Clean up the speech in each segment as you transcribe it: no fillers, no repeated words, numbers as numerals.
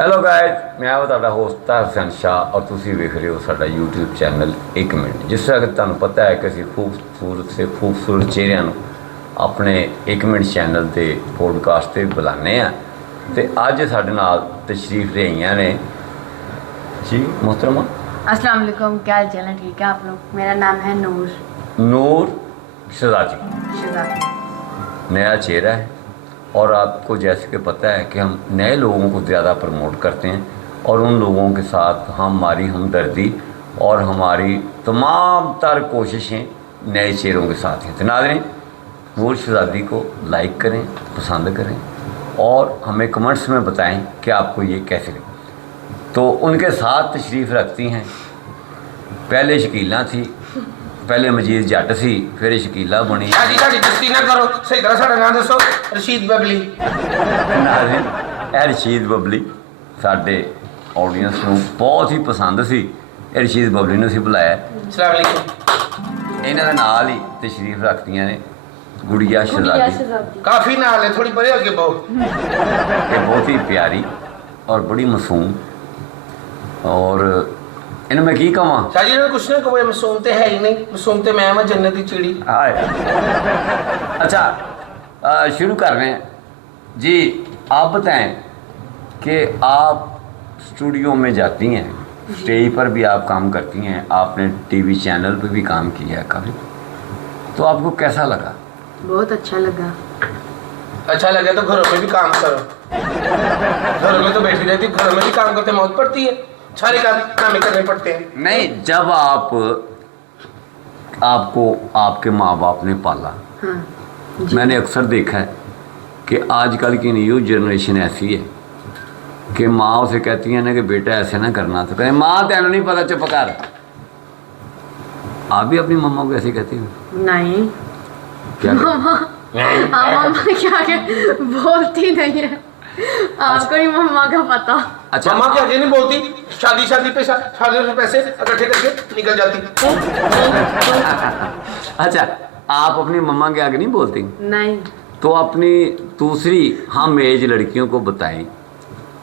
Hello guys, ਮੈਂ ਤੁਹਾਡਾ host tahr ਸ਼ਾਹ ਔਰ ਤੁਸੀਂ ਵੇਖ ਰਹੇ ਹੋ ਸਾਡਾ YouTube ਚੈਨਲ 1 ਮਿੰਟ। ਜਿਸ ਤਰ੍ਹਾਂ ਕਿ ਤੁਹਾਨੂੰ ਪਤਾ ਹੈ ਕਿ ਅਸੀਂ ਖੂਬਸੂਰਤ ਚਿਹਰਿਆਂ ਨੂੰ ਆਪਣੇ 1 ਮਿੰਟ ਚੈਨਲ ਤੇ ਪੋਡਕਾਸਟ ਤੇ ਬੁਲਾਉਂਦੇ ਹਾਂ। ਤੇ ਅੱਜ ਸਾਡੇ ਨਾਲ तशरीफ़ रहियाँ ने जी मोहतरमा। अस्सलाम वालेकुम, क्या हाल चाल है? ठीक है आप लोग? मेरा नाम है नूर शहजादी। शहजादी। नया चेहरा है और आपको जैसे कि पता है कि हम नए लोगों को ज़्यादा प्रमोट करते हैं और उन लोगों के साथ हमारी हमदर्दी और हमारी तमाम तर कोशिशें नए चेहरों के साथ हैं। तो नाज़रीन, नूर शहजादी को लाइक करें, पसंद करें और हमें कमेंट्स में बताएं कि आपको ये कैसे लगे। तो उनके साथ तशरीफ़ रखती हैं, पहले शकीला थी, पहले मजीद जट सी, फिर शकीला बनी। ना करो सही तरह साडा नाम दसो। रशीद बबली। नाज़रीन, ਇਹ रशीद बबली साडे ऑडियंस ਨੂੰ बहुत ही पसंद सी। ਇਹ रशीद बबली ਨੂੰ ਅਸੀਂ ਬੁਲਾਇਆ। अस्सलाम वालेकुम। ਇਹਨਾਂ ਦੇ ਨਾਲ ਹੀ तशरीफ़ रखਦੀਆਂ ने गुड़िया शहजादी। काफी नाल है, थोड़ी परे होके बहुत। ये बहुत ही प्यारी और बड़ी मासूम और इन्हें मैं की कहा शाजी ने कुछ ना कहो, मासूम ते है ही नहीं, मासूम ते मैं जन्नत की चिड़ी। अच्छा, शुरू कर रहे हैं जी। आप बताएं कि आप स्टूडियो में जाती हैं, स्टेज पर भी आप काम करती हैं, आपने टीवी चैनल पर भी काम किया है काफ़ी, तो आपको कैसा लगा? बहुत अच्छा लगा। अच्छा लगे तो घरों में भी काम करो। घरों में तो बैठी रहती, घरों में भी काम करते मौत पड़ती है, सारे काम ही करने पड़ते हैं। नहीं, जब आपको आपके माँ बाप ने पाला, हाँ, मैंने अक्सर देखा है कि आजकल की न्यू जनरेशन ऐसी है कि माँ उसे कहती है ना कि बेटा ऐसे ना करना, तो कहे माँ तेन नहीं पता, चुप कर। आप भी अपनी मम्मा को ऐसे कहती हो? नहीं क्या मम्मा क्या बोलती नहीं है, आपको ही मम्मा का पता। अच्छा, मामा क्या नहीं बोलती, शादी पे सारे पैसे इकट्ठे करके निकल जाती। अच्छा, आप अपनी मम्मा के आगे नहीं बोलती? नहीं। तो अपनी दूसरी हम एज लड़कियों को बताएं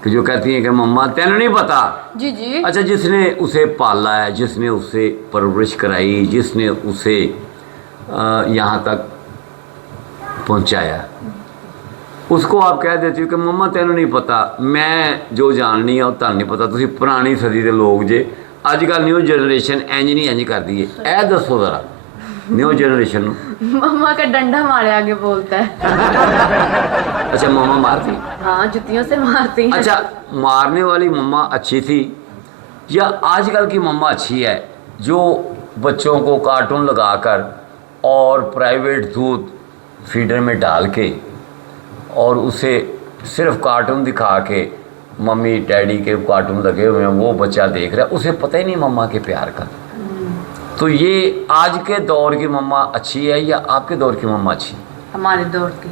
कि जो कहती हैं कि मम्मा तेन नहीं पता। जी जी। अच्छा, जिसने उसे पाला है, जिसने उसे परवरिश कराई, जिसने उसे यहाँ तक पहुँचाया, उसको आप कह देती हो कि मम्मा तेन नहीं पता, मैं जो जाननी है तुहानू नहीं पता, तुसीं पुरानी सदी के लोग जे, अजकल न्यू जनरेशन इंज नहीं इंज कर दी है। ए दसो ज़रा न्यू जनरेशन नू। मम्मा का डंडा मारे आगे बोलता है। अच्छा, मम्मा मारती? हाँ, जुतियों से मारती है। अच्छा, मारने वाली मम्मा अच्छी थी या आजकल की मम्मा अच्छी है जो बच्चों को कार्टून लगाकर और प्राइवेट दूध फीडर में डाल के और उसे सिर्फ कार्टून दिखा के, मम्मी डैडी के कार्टून लगे हुए हैं, वो बच्चा देख रहा है, उसे पता ही नहीं मम्मा के प्यार का। तो ये आज के दौर की मम्मा अच्छी है या आपके दौर की मम्मा अच्छी? हमारे दौर की।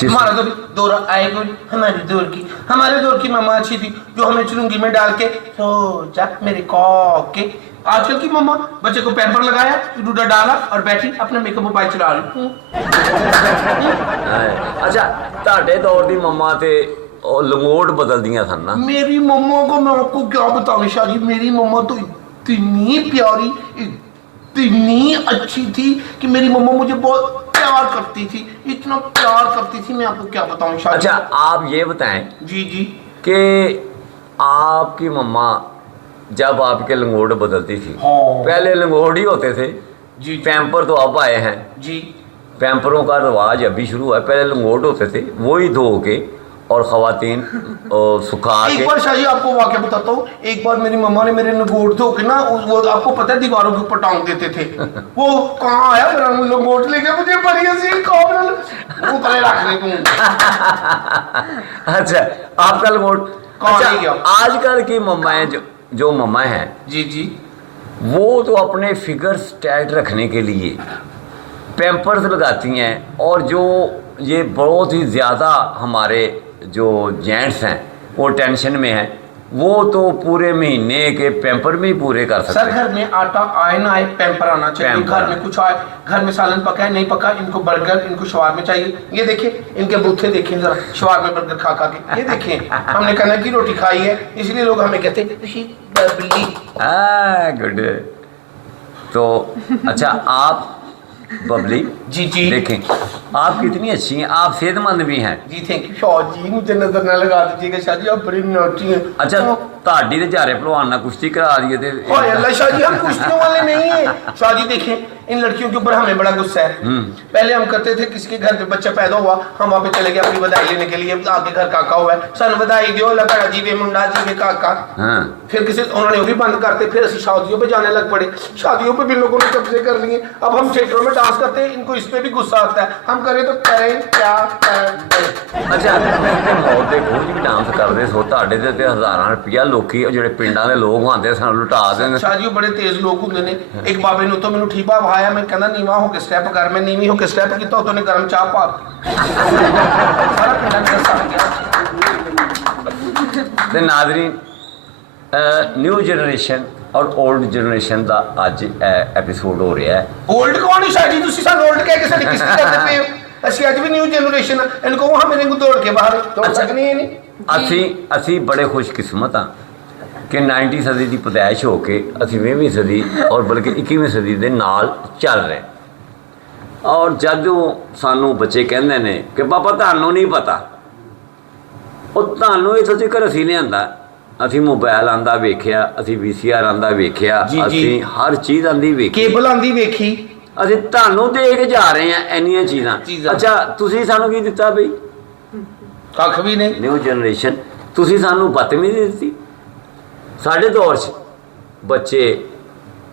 हमारा तो दौर आएगा, हमारे दौर की मामा अच्छी थी, जो हमें चुरुंगी में डाल के सो जा मेरे कॉके। आजकल की मम्मा बच्चे को पैम्पर लगाया, डूडा डाला और बैठी अपने मेकअप मोबाइल चला रही। अच्छा, ताड़े दौर की मम्मा ते लंगोट बदल दिया सन ना। मेरी मम्मा को मैं आपको क्या बताऊं शादी, मेरी मम्मा तो इतनी प्यारी, इतनी अच्छी थी कि मेरी मम्मा मुझे बहुत प्यार करती थी, इतना प्यार करती थी, मैं आपको क्या बताऊं शादी। अच्छा, आप ये बताएं जी जी कि आपकी मम्मा जब आपके लंगोट बदलती थी, हाँ। पहले लंगोट ही होते थे जी। पैम्पर तो अब आए हैं जी। पैम्परों का रिवाज अभी शुरू हुआ है, पहले लंगोट होते थे, वही धो के और ख़वातीन सुखा के। एक बार शाही आपको वाक़या बताता हूँ। एक बार मेरी मम्मा ने मेरे लंगोट धो के ना, वो आपको पता है दीवारों के ऊपर टांग देते थे। वो कहाँ आया मेरा लंगोट लेके, मुझे बड़ी हंसी ऊपर रख ले तू। अच्छा, आपका लंगोट कहाँ ले गया? आजकल की मम्माएं जो मम्मा हैं जी जी, वो तो अपने फिगर्स टाइट रखने के लिए पैम्पर्स लगाती हैं, और जो ये बहुत ही ज़्यादा हमारे जो जेंट्स हैं वो टेंशन में हैं वो तो पूरे महीने के पैम्पर में ही पूरे कर सकते सर हैं। घर में आटा आए ना आए, पैम्पर आना चाहिए। पैम्पर घर में कुछ आए, घर में सालन पका है नहीं पका, इनको बर्गर, इनको शवारमे चाहिए। ये देखिए इनके बूथे देखें जरा, शवारमे बर्गर खा खा के। ये देखें हमने कनक की रोटी खाई है, इसलिए लोग हमें कहते हैं बिल्ली। गुड। तो अच्छा आप बबली जी जी देखें, आप कितनी अच्छी हैं, आप सेहतमंद भी हैं। जी थैंक यू शाह जी, मुझे नजर ना लगा दीजिएगा शाह जी, आप बड़ी नौटी हैं। अच्छा ਤੁਹਾਡੀ ਤੇ ਜਾਰੇ ਭਲਵਾਨ ਨਾਲ ਕੁਸ਼ਤੀ ਕਰਾ ਦਈਏ ਤੇ ओए अल्लाह शाह जी, हम कुश्तियों वाले नहीं है शाह जी। देखें इन लड़कियों के ऊपर हमें बड़ा गुस्सा है। पहले हम करते थे, किसी के घर पे बच्चा पैदा हुआ, हम वहाँ पे चले गए अपनी बधाई लेने के लिए, आके घर काका हुआ है, सन बधाई दियो लगा जी वे मुंडा जी वे काका। हाँ फिर किसी उन्होंने वो भी बंद करते, फिर असं शादियों पे जाने लग पड़े, शादियों पे भी लोगों ने कब्जे कर लिए। अब हम थिएटरों में डांस करते हैं, इनको इस पे भी गुस्सा आता है, हम करें तो करें क्या करें। ਅੱਛਾ ਤੁਸੀਂ ਮੌਤ ਦੇ ਖੂਹ 'ਚ ਵੀ ਡਾਂਸ ਕਰਦੇ ਸੋ, ਤੁਹਾਡੇ ਤੇ ਹਜ਼ਾਰਾਂ ਰੁਪਈਆ ਲੋਕੀ ਉਹ ਜਿਹੜੇ ਪਿੰਡਾਂ ਦੇ ਲੋਕ ਆਉਂਦੇ ਸਾਨੂੰ ਲੁਟਾ ਦੇਣ। शाह जी बड़े तेज लोग होंगे ने। एक बाबे ने तो मैंने ठीबा वहाया, मैं कहना नीवा होके स्टेप कर, मैं नीवी होके स्टेप किया तो ने गरम चाह पा सारा पिंडा में दसा गया। ਤੇ ਨਾਜ਼ਰੀਨ, ਨਿਊ ਜਨਰੇਸ਼ਨ ਔਰ 올ਡ ਜਨਰੇਸ਼ਨ ਦਾ ਅੱਜ ਐਪੀਸੋਡ ਹੋ ਰਿਹਾ ਹੈ। ओल्ड कौन है शाह जी, ਤੁਸੀਂ ਸਾਨੂੰ ओल्ड ਕਹਿ ਕੇ ਸਾਡੀ ਕਿਸਤੀ ਕਰਦੇ ਪਏ ਹੋ। ਅਸੀਂ ਅੱਜ ਵੀ ਨਿਊ ਜਨਰੇਸ਼ਨ, ਇਹਨੂੰ ਕਹੋ ਹਾਂ ਮੇਰੇ ਨੂੰ ਦੌੜ ਕੇ ਬਾਹਰ ਦੌੜ ਸਕਣੀ ਹੈ ਨਹੀਂ। ਅਸੀਂ ਬੜੇ ਖੁਸ਼ਕਿਸਮਤ ਹਾਂ ਕਿ 19ਵੀਂ ਸਦੀ ਦੀ ਪੈਦਾਇਸ਼ ਹੋ ਕੇ ਅਸੀਂ 20ਵੀਂ ਸਦੀ ਔਰ ਬਲਕਿ 21ਵੀਂ ਸਦੀ ਦੇ ਨਾਲ ਚੱਲ ਰਹੇ। ਔਰ ਜਦੋਂ ਸਾਨੂੰ ਬੱਚੇ ਕਹਿੰਦੇ ਨੇ ਕਿ ਪਾਪਾ ਤੁਹਾਨੂੰ ਨਹੀਂ ਪਤਾ, ਉਹ ਤੁਹਾਨੂੰ ਇੱਥੋਂ ਤੱਕ ਅਸੀਂ ਲਿਆਂਦਾ, ਅਸੀਂ ਮੋਬਾਈਲ ਆਂਦਾ ਵੇਖਿਆ, ਅਸੀਂ VCR ਆਂਦਾ ਵੇਖਿਆ, ਜੀ, ਜੀ। ਅਸੀਂ ਹਰ ਚੀਜ਼ ਆਂਦੀ ਵੇਖੀ, ਕੇਬਲ ਆਂਦੀ ਵੇਖੀ, ਅਸੀਂ ਤੁਹਾਨੂੰ ਦੇ ਕੇ ਜਾ ਰਹੇ ਹਾਂ ਇੰਨੀਆਂ ਚੀਜ਼ਾਂ। ਚੀਜ਼ਾਂ। ਅੱਛਾ ਤੁਸੀਂ ਸਾਨੂੰ ਕੀ ਦਿੱਤਾ ਬਈ? ਕੱਖ ਵੀ ਨਹੀਂ। ਨਿਊ ਜਨਰੇਸ਼ਨ, ਤੁਸੀਂ ਸਾਨੂੰ ਬਦਤਮੀਜ਼ੀ ਦਿੱਤੀ। ਸਾਡੇ ਦੌਰ 'ਚ ਬੱਚੇ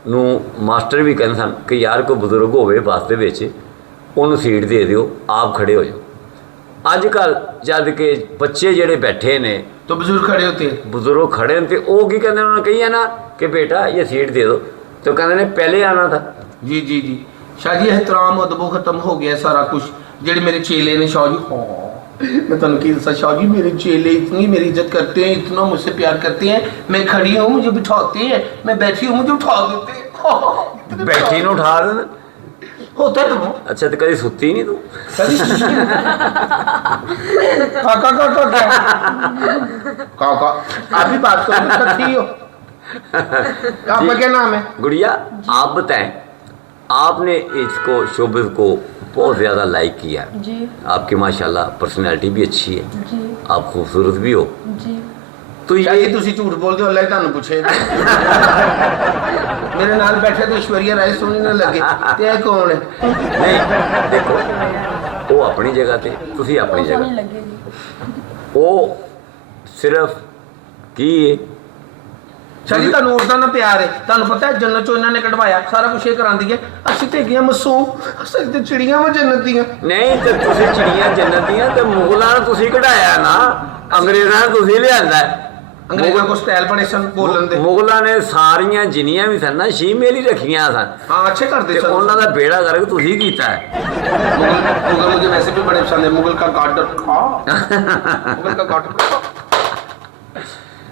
ਨੂੰ ਮਾਸਟਰ ਵੀ ਕਹਿੰਦੇ ਸਨ ਕਿ ਯਾਰ ਕੋਈ ਬਜ਼ੁਰਗ ਹੋਵੇ ਬੱਸ ਦੇ ਵਿੱਚ, ਉਹਨੂੰ ਸੀਟ ਦੇ ਦਿਓ, ਆਪ ਖੜੇ ਹੋ ਜਾਓ। ਅੱਜ ਕੱਲ੍ਹ ਜਦ ਕਿ ਬੱਚੇ ਜਿਹੜੇ ਬੈਠੇ ਨੇ, तो बुजुर्ग खड़े होते हैं। ਬਜ਼ੁਰਗ ਖੜੇ ਨੇ, ਤੇ ਉਹ ਕੀ ਕਹਿੰਦੇ, ਉਹਨਾਂ ਨੇ ਕਹੀ ਹੈ ਨਾ ਕਿ बेटा ये सीट दे दो, तो ਕਹਿੰਦੇ ਨੇ पहले आना था। जी जी जी शाह जी, एहतराम अदबो खत्म हो गया सारा कुछ। जेडे मेरे चेले ने शाह जी, मैं तुम की दसा शाह जी, मेरे चेले इतनी मेरी इज्जत करते हैं, इतना मुझसे प्यार करते हैं। मैं खड़ी हूँ मुझे बिठाते हैं, मैं बैठी हूँ मुझे उठा देते हैं। ਬੈਠੀ ਨੂੰ ਉਠਾ ਦੇਣ। होता है तुम ਅੱਛਾ ਤੇ ਕਦੀ ਸੁੱਤੀ ਨਹੀਂ ਤੂੰ? काका काका क्या काका, आप भी बात करो, इकट्ठी हो। आपका क्या नाम है? गुड़िया आप बताएं, आपने इसको शोबिस को बहुत ज़्यादा लाइक किया है। जी आपकी माशाल्लाह पर्सनैलिटी भी अच्छी है, जी आप खूबसूरत भी हो। जी तो शाह ये जी तुसी झूठ बोलते हो, अल्लाह ही ਤੁਹਾਨੂੰ ਪੁੱਛੇ। मेरे नाल बैठे तो ऐश्वर्या राय सोनी ना लगे, ते ये कौन है? नहीं देखो, वो अपनी जगह ते तुसी अपनी जगह, वो सिर्फ की है शाह जी ਤੁਹਾਨੂੰ ਉਸਦਾ ਨਾ ਪਿਆਰ ਹੈ। ਤੁਹਾਨੂੰ ਪਤਾ ਹੈ ਜੰਨਤ ਚੋਂ ਇਹਨਾਂ ਨੇ ਕਢਵਾਇਆ, ਸਾਰਾ ਕੁਝ ਇਹ ਕਰਾਂਦੀ ਹੈ। ਅਸੀਂ ਤੇ ਗਿਆ ਮਸੂਮ, ਅਸੀਂ ਤੇ ਚਿੜੀਆਂ ਵਾ ਜੰਨਤ ਦੀਆਂ। नहीं तो तुसी चिड़ियां जन्नत दियां ते मुगलां नूं तुसी कढ़ाया ना, अंग्रेज़ां नूं तुसी लिआंदा है। ਅੰਗਰੇਜ਼ਾਂ ਕੋ ਸਟਾਈਲ ਬਣੇ ਸਨ ਬੋਲਣ ਦੇ। ਮੁਗਲਾਂ ਨੇ ਸਾਰੀਆਂ ਜਿੰਨੀਆਂ ਵੀ ਸਨ ਨਾ ਸ਼ੀਮੇਲ ਹੀ ਰੱਖੀਆਂ ਸਨ, ਹਾਂ ਅੱਛੇ ਤੇ ਕਰਦੇ ਸਨ। ਉਹਨਾਂ ਦਾ ਬੇੜਾ ਗਰਕ ਤੁਸੀਂ ਕੀਤਾ ਹੈ। मुगल मुझे वैसे भी बड़े पसंद है। मुगल का गार्डन खा, मुगल का गार्डन खा।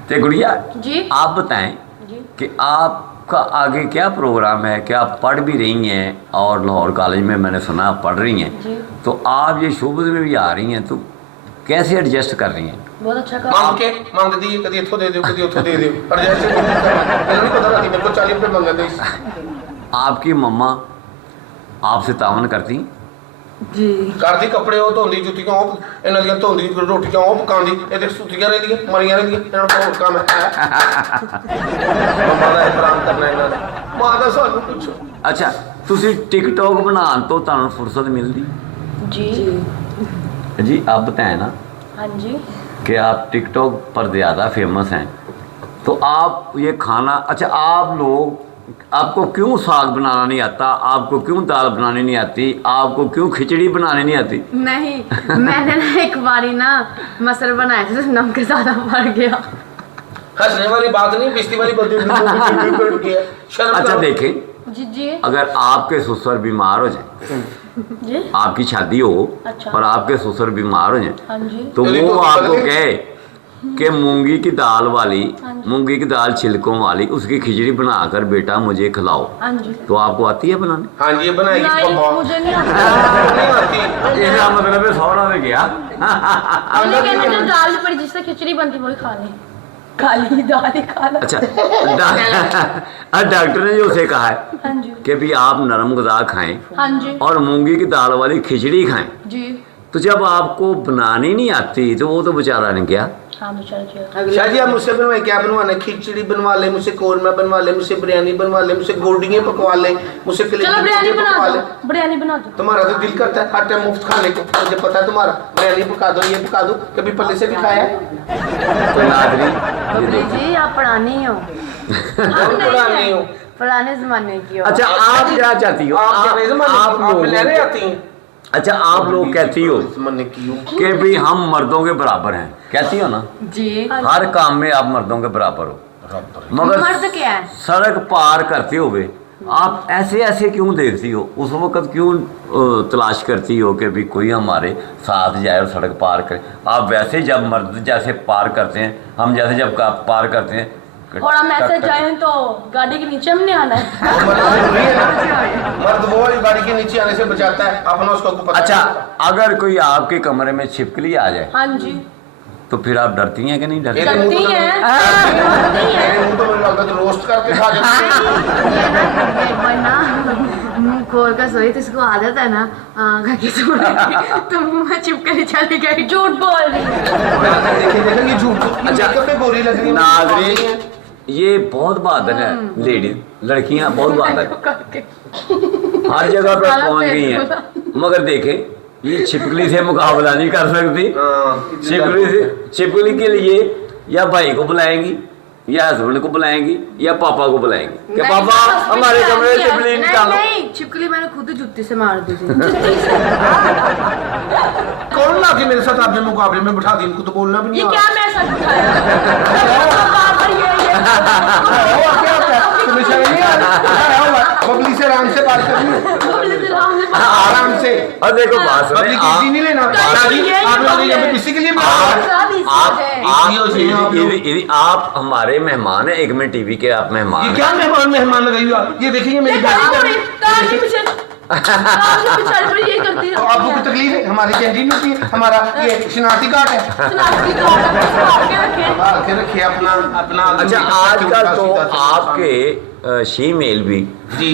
तो गुड़िया जी आप बताएं जी कि आपका आगे क्या प्रोग्राम है, क्या आप पढ़ भी रही हैं और लाहौर कॉलेज में मैंने सुना आप पढ़ रही हैं, जी तो आप ये शोबे में भी आ रही हैं, तो कैसे एडजस्ट कर रही हैं? बहुत अच्छा मांग के मांगदी है, कदी इथों दे दियो कदी उथों दे दियो, पर जैसे मैंने नहीं पता नहीं, मेरे को 40 रुपए मंगते हैं। आपकी मम्मा आपसे तावन करती? जी करदी कपड़े ਉਹ ਧੋਂਦੀ, ਜੁੱਤੀਆਂ ਉਹ ਇਹਨਾਂ ਦੀਆਂ ਧੋਂਦੀ, ਰੋਟੀਆਂ ਉਹ ਪਕਾਉਂਦੀ, ਇਹਦੇ ਸੁੱਤੀਆਂ ਰਹਿੰਦੀਆਂ ਮਰੀਆਂ ਰਹਿੰਦੀਆਂ, ਇਹਨਾਂ ਨੂੰ ਹੋਰ ਕੰਮ ਹੈ। ਮੰਮਾ ਦਾ ਇਤਰਾਮ ਕਰਨਾ ਇਹਨਾਂ ਨੇ, ਮਾਂ ਦਾ ਸਾਨੂੰ ਪੁੱਛੋ। ਅੱਛਾ ਤੁਸੀਂ ਟਿਕਟੌਕ ਬਣਾਉਣ ਤੋਂ ਤੁਹਾਨੂੰ ਫੁਰਸਤ ਮਿਲਦੀ? जी जी आप बताएं ना हाँ जी कि आप टिकटॉक पर ज़्यादा फेमस हैं, तो आप ये खाना, अच्छा आप लोग, आपको क्यों साग बनाना नहीं आता, आपको क्यों दाल बनानी नहीं आती, आपको क्यों खिचड़ी बनानी नहीं आती? नहीं मैंने ना एक बारी ना मसल बनाया था, तो नमक ज़्यादा पड़ गया। हंसने वाली बात नहीं, पिछली वाली बात शर्म अच्छा करो। देखें, जी जी अगर आपके ससुर बीमार हो जाए, जी आपकी शादी हो अच्छा। और आपके ससुर बीमार हो जाए, हाँ जी तो तेरी वो तो आपको निकल गई। कहे कि मूंगी की दाल वाली, मूंगी की दाल छिलकों वाली उसकी खिचड़ी बनाकर बेटा मुझे खिलाओ। हाँ जी। तो आपको आती है बनाने? हाँ जी, ये बनाएगी नहीं, पापा। मुझे नहीं आता। नहीं आती। इसका मतलब है सौरा में गया। लेकिन जो दाल पड़ी जिससे खिचड़ी बनती वही खा ले, काली दाल ही खा ले। अच्छा डॉक्टर ने जो उसे कहा है हाँ जी। कि भी आप नरम गदा खाएं हाँ जी। और मूंगी की दाल वाली खिचड़ी खाएं। जी। तो जब आपको बनानी नहीं आती तो वो तो बेचारा ने क्या। हाँ बेचारा शाह जी, आप मुझसे बनवाए, क्या बनवाना है? खिचड़ी बनवा ले, मुझसे कौरमा बनवा ले, मुझसे बिरयानी बनवा ले, मुझसे गोडियां पकवा ले, मुझसे चलो बिरयानी बना दो, बिरयानी बना दो। तुम्हारा तो दिल करता है हर टाइम मुफ्त खाने को, मुझे पता है तुम्हारा। बिरयानी पका दो, ये पका दो, कभी पल्ले से भी खाया है? तो नादरी बबली जी आप पढ़ानी हो, पुरानी हो। पुराने जमाने की हो। अच्छा आप क्या चाहती हो? आप क्या जमाने की? आप लोग- लहरें आती हैं। अच्छा आप लोग कहती हो जमाने की हो। कि भी हम मर्दों के बराबर हैं, कहती हो ना? जी। हर काम में आप मर्दों के बराबर हो, मगर मर्द क्या है? सड़क पार करते हुए आप ऐसे ऐसे क्यों देखती हो? उस वक्त क्यों तलाश करती हो कि भी कोई हमारे साथ जाए और सड़क पार करे? आप वैसे जब मर्द जैसे पार करते हैं, हम जैसे जब पार करते हैं और हम ऐसे जाए तो गाड़ी के नीचे हमने आना है। मर्द वो है गाड़ी के नीचे आने से बचाता है, अपना उसको पता। अच्छा अगर कोई आपके कमरे में छिपकली आ जाए हाँ जी। तो फिर आप डरती हैं कि नहीं डरती? मेरे मुंह डरती तो- हैं। मेरे मुंह तो मुझे लगता है रोस्ट करके खा जाती है। मुंह खोल कर सोई तो इसको आदत है ना घी छोड़ने की, तो मुंह में चिपकली चली गई। झूठ बोल रही है। देखेंगे ये झूठ। अच्छा, मेकअप में गोरी लग रही है। नाज़रीन, ये बहुत बहादुर है लेडीज, लड़कियां बहुत बहादुर हैं। हर जगह पर पहुंच गई हैं, मगर देखें ये छिपकली से मुकाबला नहीं कर सकती। छिपकली के लिए या भाई को बुलाएंगी या हस्बैंड को बुलाएंगी या पापा को बुलाएंगी कि पापा हमारे कमरे से छिपकली निकालो। नहीं, छिपकली मैंने खुद ही जुत्ती से मार दी थी। कौन ला के मेरे साथ आपने मुकाबले में बिठा दी? इनको तो बोलना भी नहीं ये आता। क्या मैं सच बताया? तुम्हें शर्म नहीं आ रही? बबली से आराम से बात करनी है। आराम से। और देखो बात सुने, बबली की इज्जत नहीं लेना। शादी आप लोग यहाँ पे किसी के लिए आप हमारे मेहमान हैं। एक मिनट टीवी के आप मेहमान ये हैं। क्या मेहमान लगाई हो? ये देखिए मेरी ये करती है। तो आपको कोई तकलीफ है? हमारी कैंटीन होती है, हमारा ये शनाख्ती कार्ड है। संभाल के रखिए अपना अपना। अच्छा आजकल तो आपके शीमेल भी जी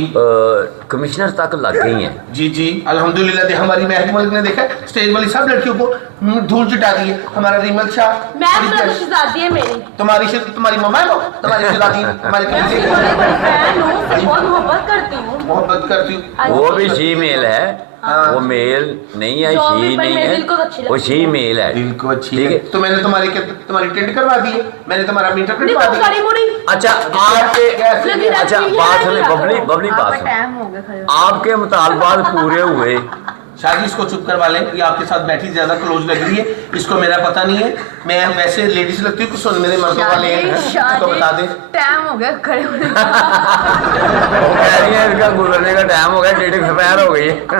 कमिश्नर तक लग गई हैं। जी जी अल्हम्दुलिल्लाह। हमारी महक मलिक ने देखा स्टेज वाली सब लड़कियों को धूल चिटा दी है। हमारा रिमल शाह शहजादी है मेरी। तुम्हारी मम्मा है वो? तुम्हारी शहजादी तुम्हारी मैं उसकी बड़ी बड़ी फैन हूँ, उससे बहुत मोहब्बत करती हूँ। मोहब्बत करती हूँ। वो भी शीमेल है, वो मेल नहीं है, जो भी, शी पर नहीं मेरे है, दिल को अच्छी वो लगती शी मेल है। दिल को अच्छी ठीक है। है। तो मैंने तुम्हारी टेंट करवा दी है, मैंने तुम्हारा मीटर नहीं कटवा तो दिया। सारी मुड़ी अच्छा आपके अच्छा बात सुने बबली बात सुने, टाइम हो गया खड़े आपके मुतालबात पूरे हुए। शादी इसको चुप करवा ले, ये आपके साथ बैठी ज्यादा क्लोज लग रही है, इसको मेरा पता नहीं है। मैं वैसे लेडीज लगती हूँ, कुछ सुन मेरे मर्दों वाले हैं, इसको बता दे। टाइम हो गया खड़े होने का। वो कह रही है इसका गुजरने का टाइम हो गया, डेटिंग एक्सपायर हो गई है। चलो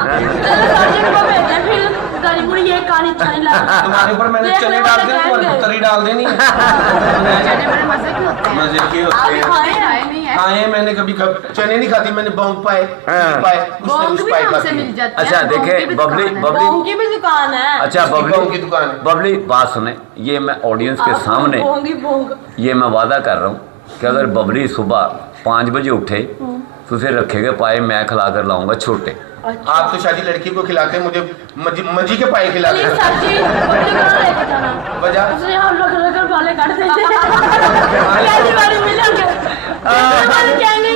सर्जन को भेजना, फिर गाड़ी मुड़ी ये कहानी अच्छा नहीं लगा। तुम्हारे ऊपर मैंने चने डाल दिए, तुम्हारे तरी डाल देनी है। चने बड़े मजे के होते हैं। मजे के होते आप हैं। खाए नहीं है। खाए मैंने कभी चने नहीं खाती, मैंने बॉन्ग पाए कुछ बॉन्ग कुछ भी पाए हमसे खाती मिल हूँ। जाते हैं। अच्छा बॉन्ग देखे की भी बबली दुकान है। बबली बॉन्ग की भी दुकान है। अच्छा बॉन्ग की दुकान है। बबली बात सुने, ये मैं ऑडियंस के सामने ये मैं वादा कर रहा हूँ कि अगर बबली सुबह 5 बजे उठे तो उसे रखेगा पाए मैं खिला कर लाऊंगा छोटे। आप तो शादी लड़की को खिलाते हैं, मुझे मजी के पाए खिलाते हैं। वजह वाले काट देते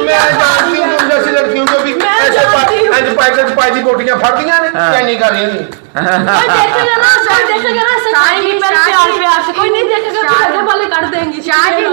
मैं जानती हूँ जैसी लड़कियों को भी ऐसे पाए की बोटियां फट दिया ने क्या नहीं कर रही हैं।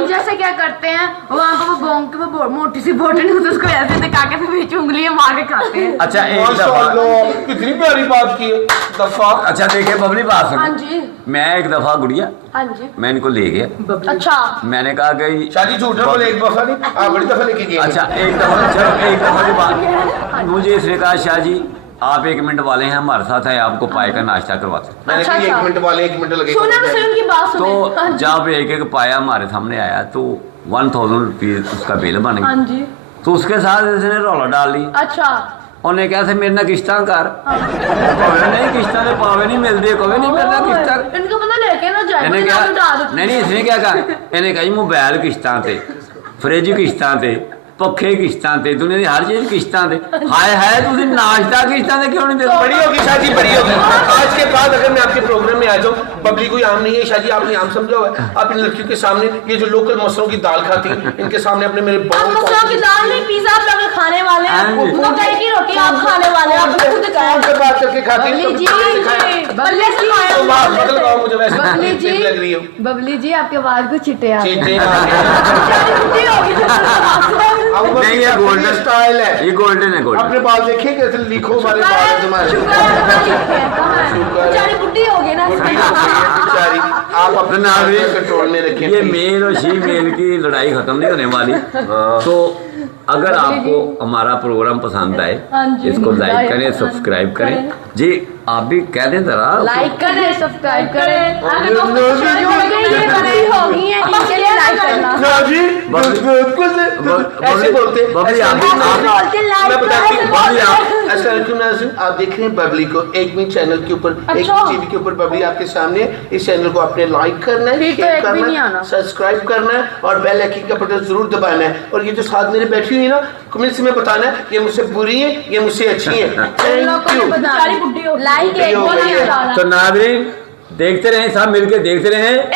जैसे क्या करते हैं वहाँ पर वो बोंग की वो मोटी सी बोटल होती है, उसको ऐसे दिखा के फिर बीच उंगलियां मार के खाते हैं। अच्छा एक दफा माशाअल्लाह, कितनी प्यारी बात की है दफा। अच्छा देखिए बबली बात हाँ सुनो, जी मैं एक दफा गुड़िया हाँ जी। मैं इनको ले गया। अच्छा मैंने कहा कि शादी झूठ ना बोले, एक दफा नहीं आप बड़ी दफा लेके गए। अच्छा एक दफा चलो एक दफा की बात, मुझे इसने कहा शाह जी आप 1 मिनट वाले हैं, हमारे साथ हैं, आपको पाए का नाश्ता करवाते हैं। मैंने अच्छा, कहा अच्छा। 1 मिनट वाले 1 मिनट लगेगा। सुना तो सही उनकी बात सुने। हाँ तो जी। जब एक पाया हमारे सामने आया तो 1000 रुपीज उसका बिल बन हाँ गया। जी। तो उसके साथ इसने रौला डाल दी। अच्छा। उन्हें कहा था मेरे ना किश्तां कर, नहीं किश्तां ने पावे नहीं मिलती, कहे नहीं मेरे ना किश्तां। इनको पता लेके ना जाए, इन्हें मुझे क्या ना उठा दो। नहीं इसने क्या कहा, इन्हें कहा जी मोबाइल किश्तां ते, फ्रिज किश्तां ते, पखे किश्तां ते, दुनिया की हर चीज किश्तां ते। हाय हाय तुझे नाश्ता किश्तां ते क्यों नहीं देते? बड़ी होगी शादी, बड़ी होगी। आज के बाद अगर मैं आपके प्रोग्राम में आ जाऊं, बबली कोई आम नहीं है शादी, आपने आम समझा हुआ है। आप इन लड़कियों के सामने ये जो लोकल मसलों की दाल खाती हैं, इनके सामने अपने मेरे आप मसलों की दाल नहीं, पिज्जा आप लोग खाने वाले हैं, हाँ जी। मकई की रोटी आप खाने वाले हैं, आपने खुद कहा से बात करके खाती हैं, बबली जी, बल्ले से खाया तो बात बदल गाओ, मुझे वैसे बबली ठीक जी, लग रही हो। बबली जी आपके बाल को चिट्टे आ गए। चीजें आ गई। अब नहीं ये गोल्डन स्टाइल है, ये गोल्डन है, गोल्डन। अपने बाल देखिए कैसे लिखो वाले बाल है तुम्हारे। बेचारी बुढ़ी हो गई ना। बुढ़ी हो गई है बेचारी, आप अपने नाज़रीन, कंट्रोल में रखें। ये मेल और फीमेल की लड़ाई खत्म नहीं होने वाली। तो अगर आपको हमारा प्रोग्राम पसंद आए, हाँ जी। इसको लाइक करें, सब्सक्राइब करें जी। आप भी कह दें जरा, लाइक करें, सब्सक्राइब करें। अगर दोस्तों ये गलती होगी है, इसके लिए लाइक करना। ऐसे बोलते बबली आप भी मैं बताती हूँ, बबली आप अस्सलाम नाज़रीन, आप देख रहे हैं बबली को एक भी चैनल के ऊपर, एक अच्छा। भी टीवी के ऊपर बबली आपके सामने। इस चैनल को आपने लाइक करना है, फिर तो शेयर एक भी नहीं करना आना। है, सब्सक्राइब करना है और बेल आइकन का बटन जरूर दबाना है। और ये जो साथ मेरे बैठी हुई है ना, कमेंट्स में बताना है ये मुझसे बुरी है, ये मुझसे अच्छी है। Thank you. बेचारी बुढ़ी हो गई। लाइक एक हो बोल गई है। डाला। तो नाज़रीन देखते रहें, सब मिलके देखते रहें। एक